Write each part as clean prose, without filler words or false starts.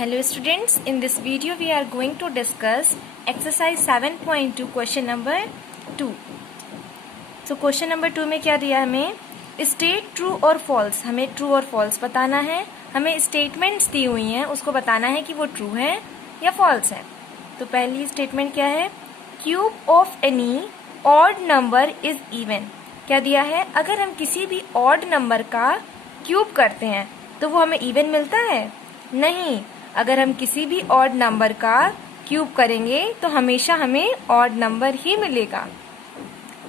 Hello students, in this video we are going to discuss exercise 7.2 question number 2. So question number 2 में क्या दिया हमें? State true और false. हमें true और false बताना है. हमें statements दी हुई हैं, उसको बताना है कि वो true है या false है. तो पहली statement क्या है? Cube of any odd number is even. क्या दिया है? अगर हम किसी भी odd number का cube करते हैं तो वो हमें even मिलता है? नहीं. अगर हम किसी भी ऑड नंबर का क्यूब करेंगे तो हमेशा हमें ऑड नंबर ही मिलेगा.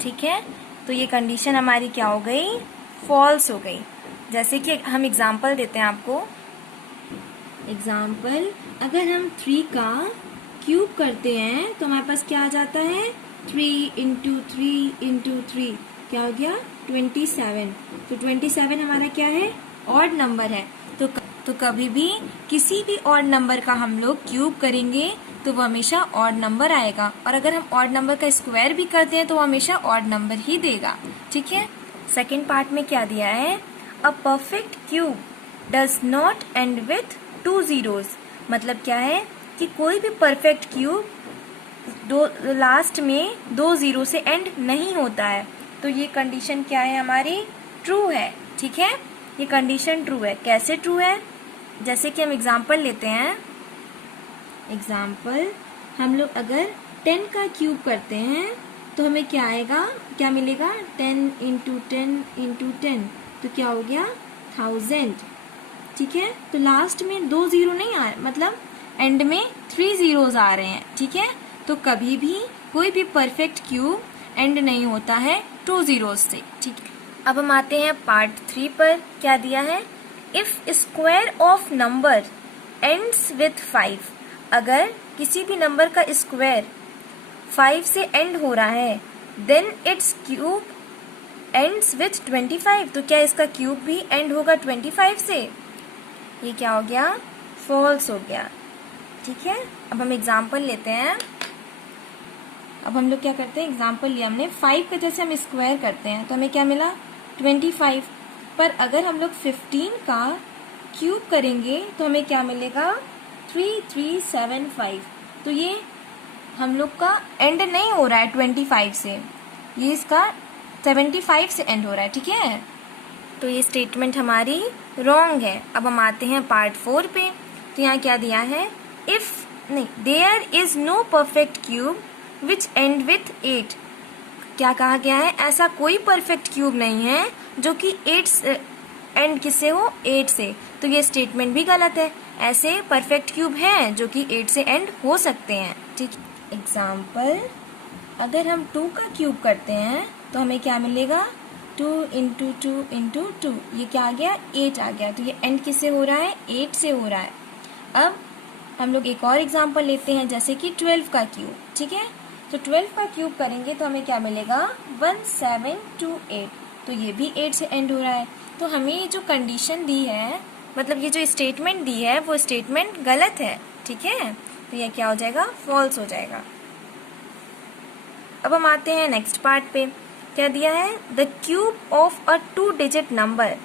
ठीक है, तो ये कंडीशन हमारी क्या हो गई? फॉल्स हो गई. जैसे कि हम एग्जाम्पल देते हैं आपको. एग्जाम्पल, अगर हम 3 का क्यूब करते हैं तो हमारे पास क्या आ जाता है? 3 इंटू 3 इंटू 3 क्या हो गया? 27. तो 27 हमारा क्या है? ऑड नंबर है. तो कभी भी किसी भी ऑड नंबर का हम लोग क्यूब करेंगे तो वो हमेशा ऑड नंबर आएगा, और अगर हम ऑड नंबर का स्क्वायर भी करते हैं तो वो हमेशा ऑड नंबर ही देगा. ठीक है. सेकेंड पार्ट में क्या दिया है? A perfect cube does not and with 2 zeros. मतलब क्या है कि कोई भी परफेक्ट क्यूब लास्ट में 2 जीरो से एंड नहीं होता है. तो ये कंडीशन क्या है हमारी? ट्रू है. ठीक है, ये कंडीशन ट्रू है. कैसे ट्रू है? जैसे कि हम एग्जाम्पल लेते हैं. एग्जाम्पल, हम लोग अगर 10 का क्यूब करते हैं तो हमें क्या आएगा, क्या मिलेगा? 10 इंटू 10 इंटू 10 तो क्या हो गया? 1000. ठीक है, तो लास्ट में 2 जीरो नहीं आ रहे, मतलब एंड में 3 zeros आ रहे हैं. ठीक है, तो कभी भी कोई भी परफेक्ट क्यूब एंड नहीं होता है 2 zeros से. ठीक है, अब हम आते हैं पार्ट 3 पर. क्या दिया है? If square of number ends with 5. अगर किसी भी नंबर का स्क्वायर 5 से एंड हो रहा है then it's cube ends with 25. तो क्या इसका क्यूब भी एंड होगा 25 से? ये क्या हो गया? फॉल्स हो गया. ठीक है, अब हम एग्जाम्पल लेते हैं. अब हम लोग क्या करते हैं? एग्जाम्पल लिया हमने 5 का, जैसे हम स्क्वायर करते हैं तो हमें क्या मिला? 25. पर अगर हम लोग 15 का क्यूब करेंगे तो हमें क्या मिलेगा? 3375. तो ये हम लोग का एंड नहीं हो रहा है 25 से, ये इसका 75 से एंड हो रहा है. ठीक है, तो ये स्टेटमेंट हमारी रॉन्ग है. अब हम आते हैं पार्ट 4 पे. तो यहाँ क्या दिया है? There is no perfect cube which end with 8. क्या कहा गया है? ऐसा कोई परफेक्ट क्यूब नहीं है जो कि 8 एंड किससे हो? 8 से. तो ये स्टेटमेंट भी गलत है. ऐसे परफेक्ट क्यूब हैं जो कि 8 से एंड हो सकते हैं. ठीक. एग्जाम्पल, अगर हम 2 का क्यूब करते हैं तो हमें क्या मिलेगा? 2 इंटू 2 इंटू 2 ये क्या आ गया? 8 आ गया. तो ये एंड किससे हो रहा है? 8 से हो रहा है. अब हम लोग एक और एग्जाम्पल लेते हैं, जैसे कि 12 का क्यूब. ठीक है, तो 12 का क्यूब करेंगे तो हमें क्या मिलेगा? 1728. तो ये भी 8 से एंड हो रहा है. तो हमें ये जो कंडीशन दी है, मतलब ये जो स्टेटमेंट दी है वो स्टेटमेंट गलत है. ठीक है, तो ये क्या हो जाएगा? फॉल्स हो जाएगा. अब हम आते हैं नेक्स्ट पार्ट पे. क्या दिया है? The cube of a 2 digit number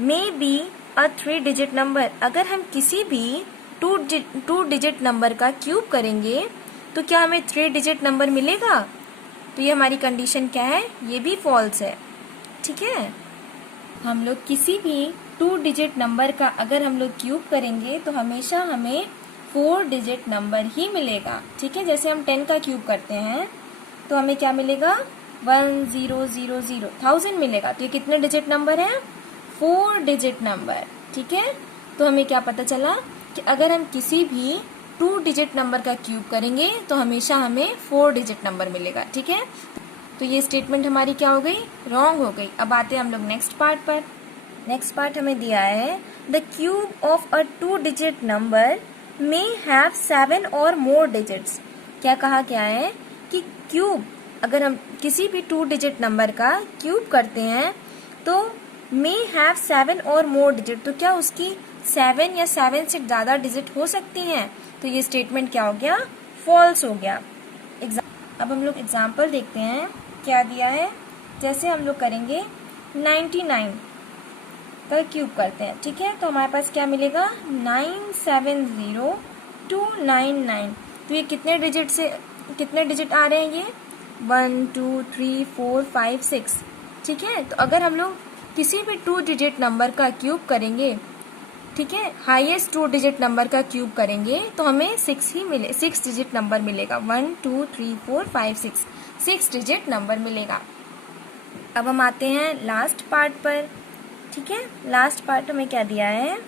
may be a 3 digit number. अगर हम किसी भी 2 digit नंबर का क्यूब करेंगे तो क्या हमें 3 digit नंबर मिलेगा? तो ये हमारी कंडीशन क्या है? ये भी फॉल्स है. ठीक है, हम लोग किसी भी 2 digit नंबर का अगर हम लोग क्यूब करेंगे तो हमेशा हमें 4 digit नंबर ही मिलेगा. ठीक है, जैसे हम 10 का क्यूब करते हैं तो हमें क्या मिलेगा? 1000 1000 मिलेगा. तो ये कितने डिजिट नंबर है? 4 digit नंबर. ठीक है, तो हमें क्या पता चला कि अगर हम किसी भी 2 digit नंबर का क्यूब करेंगे तो हमेशा हमें 4 digit नंबर मिलेगा. ठीक है, तो ये स्टेटमेंट हमारी क्या हो गई? रॉन्ग हो गई. अब आते हैं हम लोग नेक्स्ट पार्ट पर. नेक्स्ट पार्ट हमें दिया है the cube of a 2 digit number may have 7 और मोर डिजिट्स. क्या कहा गया है कि क्यूब, अगर हम किसी भी 2 digit नंबर का क्यूब करते हैं तो मे हैव 7 और मोर डिजिट. तो क्या उसकी 7 या 7 से ज़्यादा डिजिट हो सकती हैं? तो ये स्टेटमेंट क्या हो गया? फॉल्स हो गया. अब हम लोग एग्जाम्पल देखते हैं. क्या दिया है? जैसे हम लोग करेंगे 99. का क्यूब करते हैं, ठीक है। तो हमारे पास क्या मिलेगा 970299। तो ये कितने डिजिट आ रहे हैं, ये 1 2 3 4 5 6, ठीक है। तो अगर हम लोग किसी भी 2 डिजिट नंबर का क्यूब करेंगे, ठीक है, हाईएस्ट 2 डिजिट नंबर का क्यूब करेंगे तो हमें 6 डिजिट नंबर मिलेगा। 1 2 3 4 5 6 डिजिट नंबर मिलेगा। अब हम आते हैं लास्ट पार्ट पर, ठीक है। लास्ट पार्ट हमें क्या दिया है,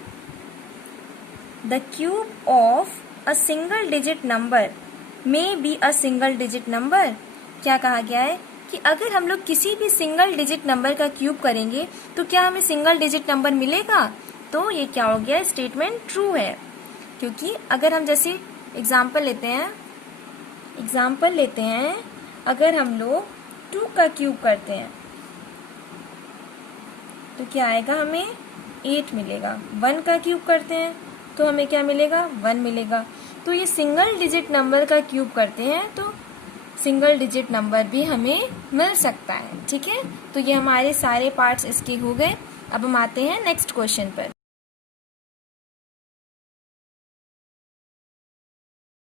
the cube of a single digit number may be a single digit number. क्या कहा गया है कि अगर हम लोग किसी भी सिंगल डिजिट नंबर का क्यूब करेंगे तो क्या हमें सिंगल डिजिट नंबर मिलेगा। तो ये क्या हो गया, स्टेटमेंट ट्रू है, क्योंकि अगर हम जैसे एग्जाम्पल लेते हैं, अगर हम लोग 2 का क्यूब करते हैं तो क्या आएगा, हमें 8 मिलेगा। 1 का क्यूब करते हैं तो हमें क्या मिलेगा, 1 मिलेगा। तो ये सिंगल डिजिट नंबर का क्यूब करते हैं तो सिंगल डिजिट नंबर भी हमें मिल सकता है, ठीक है। तो ये हमारे सारे पार्ट्स इसके हो गए। अब हम आते हैं नेक्स्ट क्वेश्चन पर।